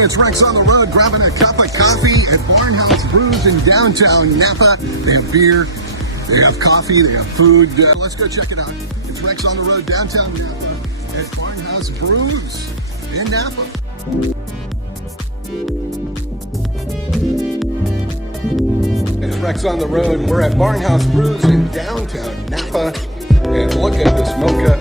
it's Rex on the road grabbing a cup of coffee at Barnhouse Brews in downtown Napa. They have beer, they have coffee, they have food. Let's go check it out. It's Rex on the road downtown Napa at Barnhouse Brews in Napa. It's Rex on the road. We're at Barnhouse Brews in downtown Napa. And look at this mocha